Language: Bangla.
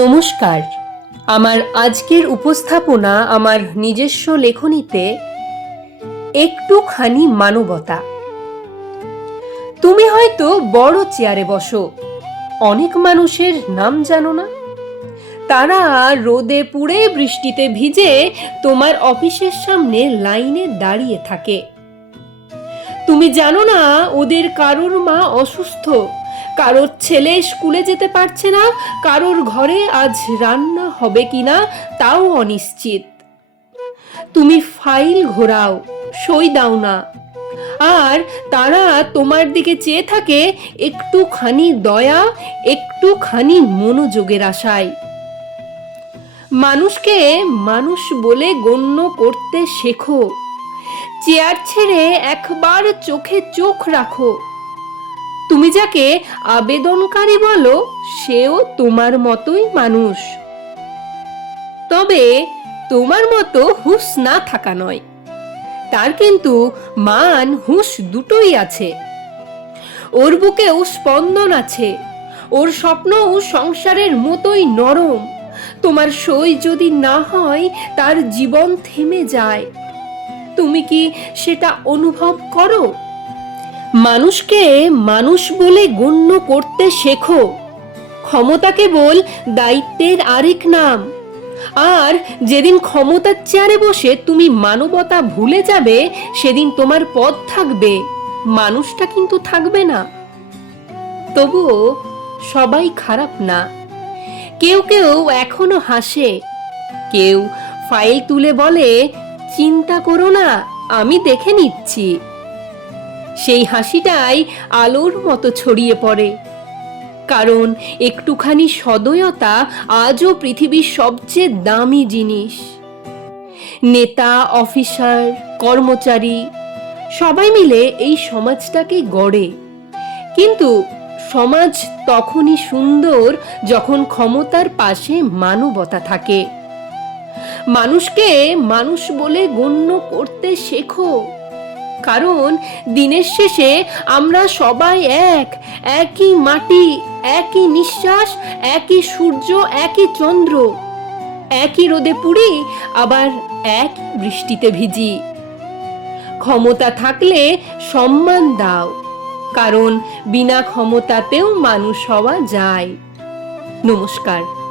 নমস্কার। আমার আজকের উপস্থাপনা আমার নিজস্ব লেখনীতে একটুখানি মানবতা। তুমি হয়তো বড় চেয়ারে বসো, অনেক মানুষের নাম জানো না। তারা রোদে পুড়ে বৃষ্টিতে ভিজে তোমার অফিসের সামনে লাইনে দাঁড়িয়ে থাকে। তুমি জানো না ওদের কারোর মা অসুস্থ? কারোর ছেলে স্কুলে যেতে পারছে না, কারোর ঘরে আজ রান্না হবে কিনা তাও অনিশ্চিত। তুমি ফাইল ঘোরাও, সই দাও না। আর তারা তোমার দিকে চেয়ে থাকে একটুখানি দয়া, একটুখানি মনোযোগের আশায়। মানুষকে মানুষ বলে গণ্য করতে শেখো। চেয়ার ছেড়ে একবার চোখে চোখ রাখো। তুমি যাকে আবেদনকারী বলো, সেও তোমার মতোই মানুষ। তবে তোমার মতো হুঁশ না থাকা নয়। তার কিন্তু মান হুঁশ দুটোই আছে। ওর বুকেও স্পন্দন আছে। ওর স্বপ্নও সংসারের মতোই নরম। তোমার সই যদি না হয়, তার জীবন থেমে যায়। তুমি কি সেটা অনুভব করো? মানুষকে মানুষ বলে গণ্য করতে শেখো। ক্ষমতা কেবল দায়িত্বের আরেক নাম। আর যেদিন ক্ষমতার চেয়ারে বসে তুমি মানবতা ভুলে যাবে, সেদিন তোমার পদ থাকবে। মানুষটা কিন্তু থাকবে না। তবুও সবাই খারাপ না। কেউ কেউ এখনও হাসে। কেউ ফাইল তুলে বলে চিন্তা করো না, আমি দেখে নিচ্ছি। সেই হাসিটাই আলোর মতো ছড়িয়ে পড়ে। কারণ একটুখানি সদয়তা আজও পৃথিবীর সবচেয়ে দামি জিনিস। নেতা, অফিসার, কর্মচারী, সবাই মিলে এই সমাজটাকে গড়ে। কিন্তু সমাজ তখনই সুন্দর যখন ক্ষমতার পাশে মানবতা থাকে। মানুষকে মানুষ বলে গণ্য করতে শেখো। কারণ দিনের শেষে আমরা সবাই এক, একই মাটি, একই নিঃশ্বাস, একই সূর্য, একই চন্দ্র। একই রোদে পুড়ি আবার এক বৃষ্টিতে ভিজি। ক্ষমতা থাকলে সম্মান দাও, কারণ বিনা ক্ষমতাতেও মানুষ হওয়া যায়। নমস্কার।